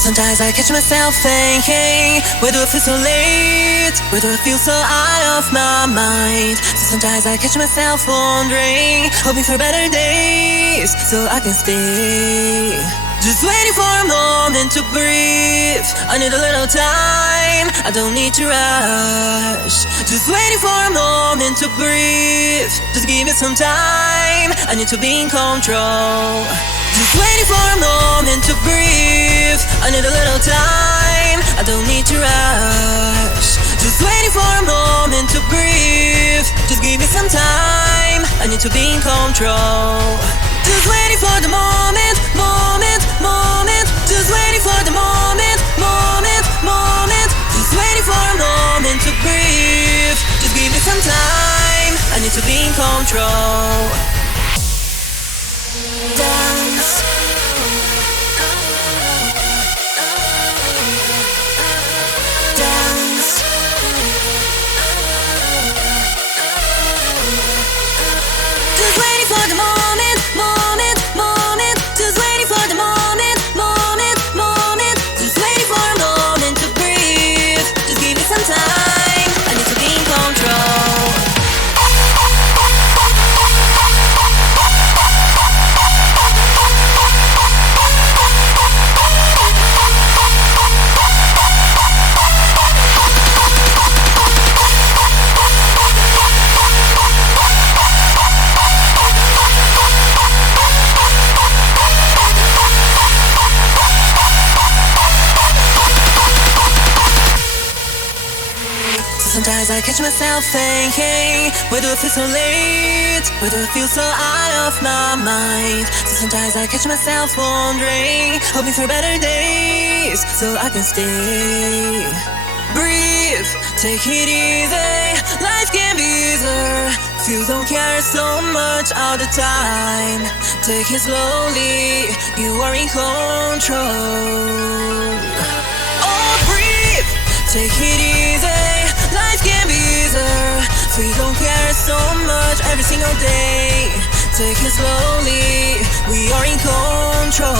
Sometimes I catch myself thinking, why do I feel so late? Why do I feel so out of my mind? Sometimes I catch myself wondering, hoping for better days so I can stay. Just waiting for a moment to breathe. I need a little time, I don't need to rush. Just waiting for a moment to breathe. Just give me some time, I need to be in control. Just waiting for a moment to breathe. I need a little time, I don't need to rush. Just waiting for a moment to breathe. Just give me some time, I need to be in control. Just waiting for the moment, moment, moment. Just waiting for the moment, moment, moment. Just waiting for a moment to breathe. Just give me some time, I need to be in control. Dance. Dance. Just waiting for the moment, moment, moment. Just waiting for the moment, moment, moment. Just waiting for a moment to breathe. Just give me some time, I need to be in control. Sometimes I catch myself thinking, why do I feel so late? Why do I feel so out of my mind? Sometimes I catch myself wondering, hoping for better days so I can stay. Breathe, take it easy, life can be easier. Feel don't care so much all the time. Take it slowly, you are in control. Oh, breathe, take it easy. Life can be easier. We don't care so much every single day. Take it slowly, we are in control.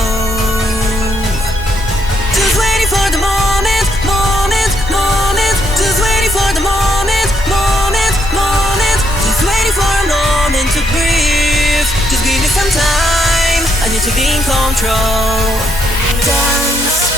Just waiting for the moment, moment, moment. Just waiting for the moment, moment, moment. Just waiting for a moment to breathe. Just give me some time, I need to be in control. Dance.